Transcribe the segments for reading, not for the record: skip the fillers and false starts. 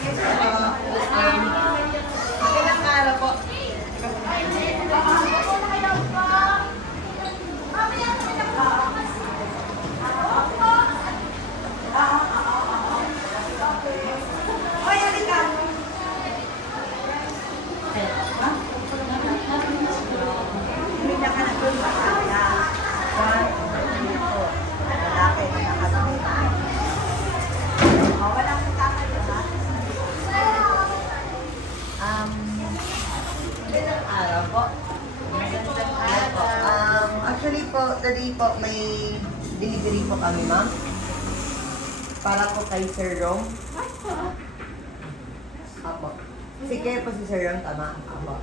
Ilang araw po? Hoy, halika! Hindi ka na doon makakaya. Lalaki na nakasabit. Walang kakayo ha? Ilang araw po? Actually po, today po may delivery po kami, ma'am. Para po kay Sir Rom. Apo. Sige po si Sir Rom, tama? Apo.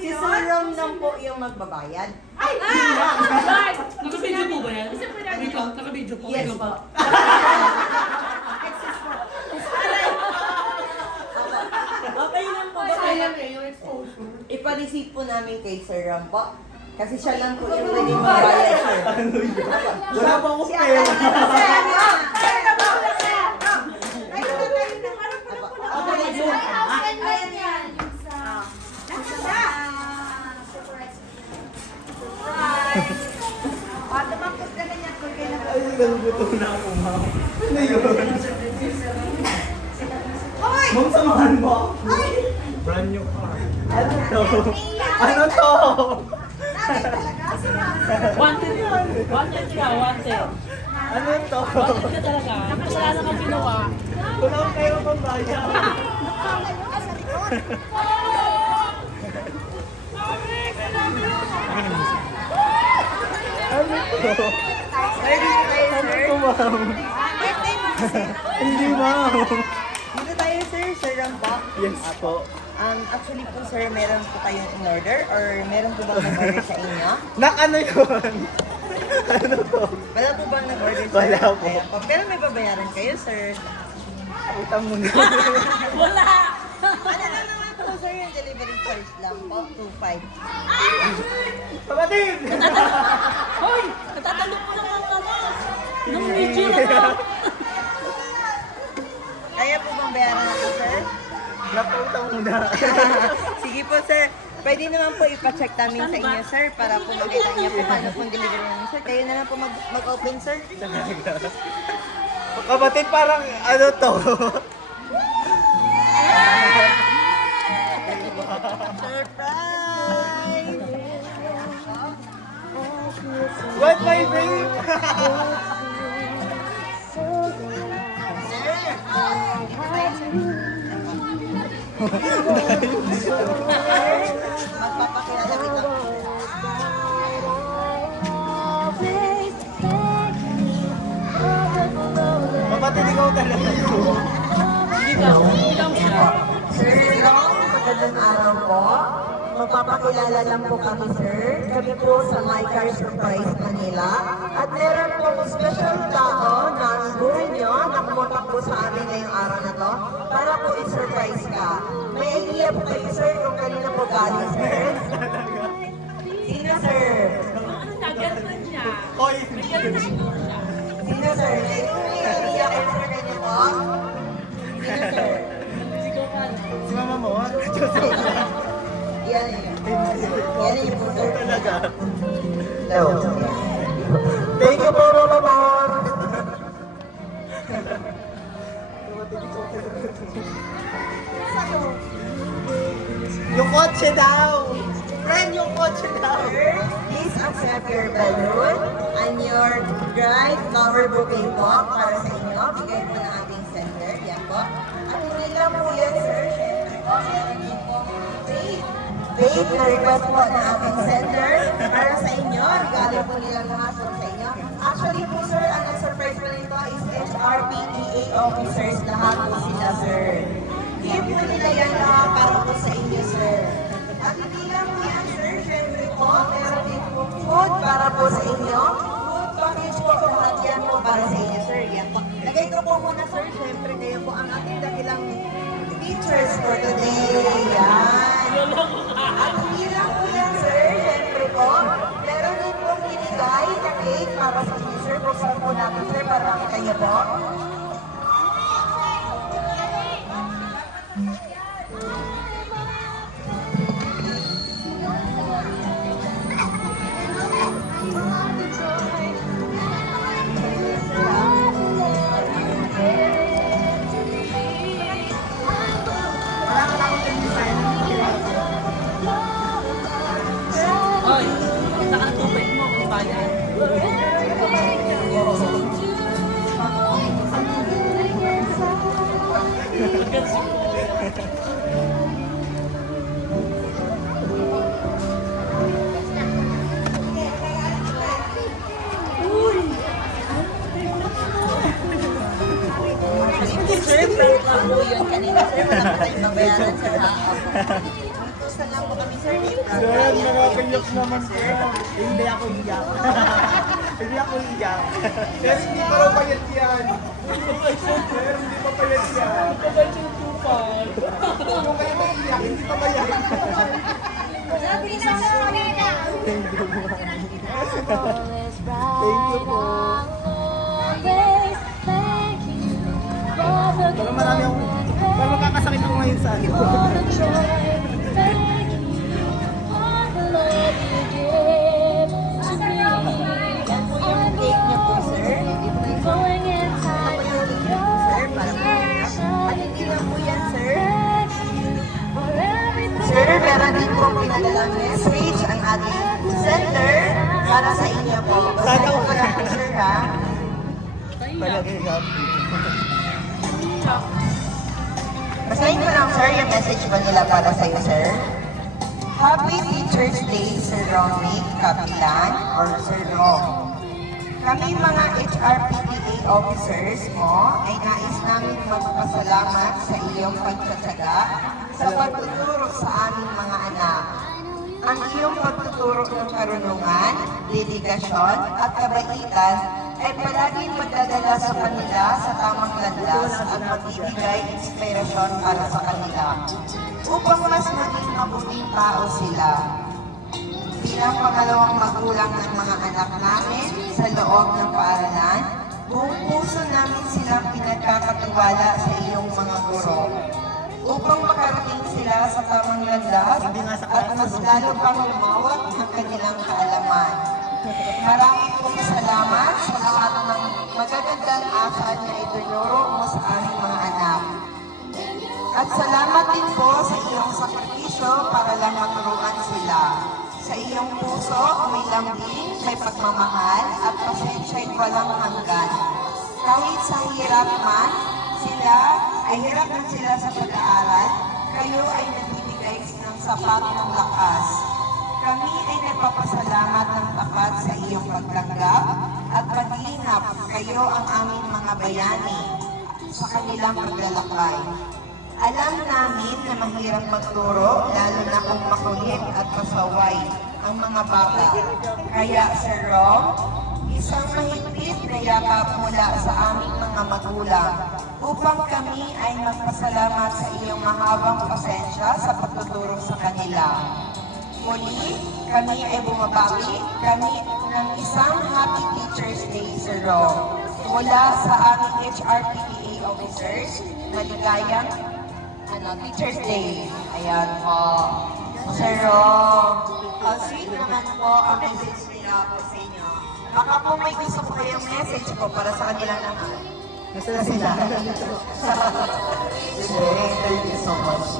Si Sir Rom lang po yung magbabayad. Naka-video po ba yan? Wait lang, naka-video po. Yes po. Okay lang po ba kaya yung exposure. ipa-receive po namin kay Sir Ram po? Kasi siya lang po yung pwede magbayad, sir. Wala pa akong pera. Ay, nagugutom na ako, ma'am. Ano yun? Ma'am, samahan mo ako. Brand new car. Ano to? Ano to? Wanted yun. Wanted ka, wanted. Ano to? Wanted ka talaga. Kasalanan kang ginawa. Wala akong kayo pambayad. Ano to? Ready na tayo, Ano sir? to, ma'am? Hindi, ma'am. Dito tayo, sir. Sir Ram po. Yes po. Actually po, sir, meron po kayong in-order or meron po bang nag-order sa inyo? Ano yun? Ano to? Wala po bang nag-order, sir? Wala po. Ayan po. Pero may babayaran kayo, sir. Utang mo na. Wala! Ano lang naman po, sir, yung delivery charge lang po, 2.5. Kapatid! Hoy! Natatanong mo naman ka na. Nung video na. Kaya po bang bayaran natin, sir? Napautang mo na. Sige po, sir. Pwede naman po ipa-check namin sa inyo, sir, para po makita niyo po paano pong delivery namin, sir. Kayo na lang po mag-open, sir. Kapatid, parang ano to? Surprise! What my babe? Magpapakilala kita po, sir. Kapatid, ikaw talaga. Hindi ka mo siya. Sir, magandang araw po. Magpapakilala lang po kami, sir. Kami po sa My Car Surprise Manila. At meron po po special tao na ang buhay nyo na kumontak po sa amin ngayong araw na to para po i-surprise ka. May idea po kayo, sir, kung kanina po galing, sir? Sino, sir? Ano na, girlfriend niya. Oy! Sino, sir? May idea kayo, sir, kanina po? Sino, sir? Sigaw ka na. Si mama mo? Yan yun. Yan yun po, sir. Talaga. No. Thank you po, mama mo. Yung kotse daw. Friend, yung kotse daw. Please accept your balloon and your drive cover bouquet po para sa inyo. Bigay po ng ating sender. Yan po. At hindi lang po yan, sir. Siyempre po, meron din po date na request po ng ating sender para sa inyo. Regalo po nilang lahat po sa inyo. Actually po, sir, ang surprise po nito is HRPTA officers. Lahat po sila, sir. Give po nila yan para po sa inyo, sir. At hindi lang po yan, sir. Siyempre po, meron din po food para po sa inyo. Food package po, lahat yan po para sa inyo, sir. Yan po. Lagay ko po muna, sir. Siyempre, kayo po ang ating dakilang features for today. Yan. At hindi lang po yan, sir. Siyempre, po. Hoy, kita ka ng tubig mo kung bayan. Sir, prank lang po yun kanina. Sir, wala po tayong babayaran, sir, ha? Gusto lang po kami, sir. May prank Sir, lang. nakakayak naman po. Hindi ako iyak. Hindi ako iyak. Sir, hindi pa raw payat yan. Sir, hindi pa payat yan. Kung kayo maiyak, hindi pa payat. Thank you po. Pero marami akong... Pero makakasakit ako ngayon sa akin. Yan po yung cake niyo po, sir. Ito po yung cake niyo po, sir, para po niya. At hindi lang po yan, sir. Sir, meron din po pinadalang message ang ating center para sa inyo po. Basahin ko lang po, sir, ha? Palagay happy. Basahin ko lang, sir, yung message ba nila para sa iyo, sir? Happy Teacher's Day, Sir Romic Kapilan or Sir Rom. Kami mga HRPTA officers mo ay nais namin magpasalamat sa iyong pagtsatsaga sa pagtuturo sa aming mga anak. Ang iyong pagtuturo ng karunungan, dedikasyon at kabaitan ay palaging magdadala sa kanila sa tamang landas at magbibigay inspirasyon para sa kanila upang mas maging mabuting tao sila. Bilang pangalawang magulang ng mga anak namin sa loob ng paaralan, buong puso namin silang pinagkakatiwala sa iyong mga guro upang makarating sila sa tamang landas at mas lalo pang lumawak ng kanilang kaalaman. Maraming pong salamat sa lahat ng magagandang asal na itinuro mo sa aming mga anak. At salamat din po sa iyong sakripisyo para lang maturuan sila. Sa iyong puso, may lambing, may pagmamahal, at pasensya'y walang hanggan. Kahit sa hirap man, sila ay hirap man sila sa pag-aaral, kayo ay nagbibigay ng sapat ng lakas. Kami ay nagpapasalamat ng tapat sa iyong pagtanggap at paglingap kayo ang aming mga bayani sa kanilang paglalakbay. Alam namin na mahirap magturo, lalo na kung makulit at pasaway ang mga bata. Kaya, Sir Rom, isang mahigpit na yakap mula sa aming mga magulang upang kami ay magpasalamat sa iyong mahabang pasensya sa pagtuturo sa kanila. Muli, kami ay bumabati kami ng isang Happy Teacher's Day, Sir Rom. Mula sa aming HRPTA officers, maligayang Teacher's Day. Ayan po. Sir Rom, sweet naman po ang message nila po sa inyo. Baka po may gusto po kayong message po para sa kanilang naman. Nasa sila. Thank you so much.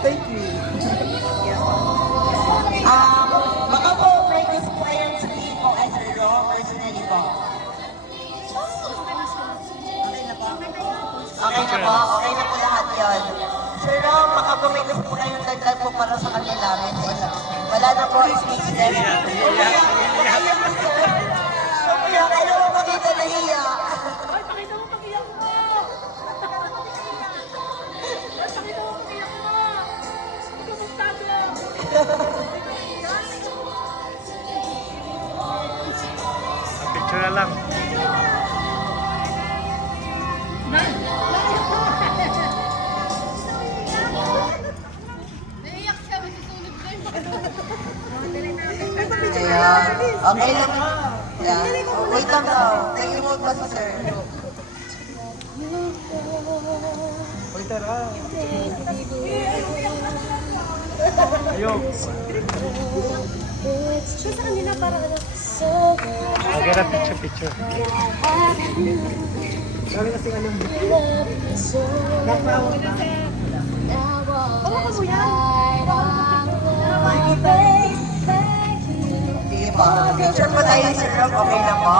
Thank you. Baka po may gusto po kayong sabihin po kay Sir Rom personally po. Okay na po. Okay na po lahat yun. Sir Rom, baka po may gusto po kayong dagdag po para sa kanila. Wala na po, speechless. Umiyak po, sir. Umiyak, kayo mo po dito nahiya. Ay, pakita mo pag-iyak mo! Ay, pakita mo pag-iyak mo! Ikaw magtago! Picture na lang. Ayan. Okay lang. Yeah. Wait lang daw. Nag-emote ba si sir? Uy, tara. Ayok. Siya sa kanila para ano. Okay na, picture. Dami kasing alam mo. Nakawag na. Hawakan mo yan. Sige po. Picture po tayo, sir. Okay lang po?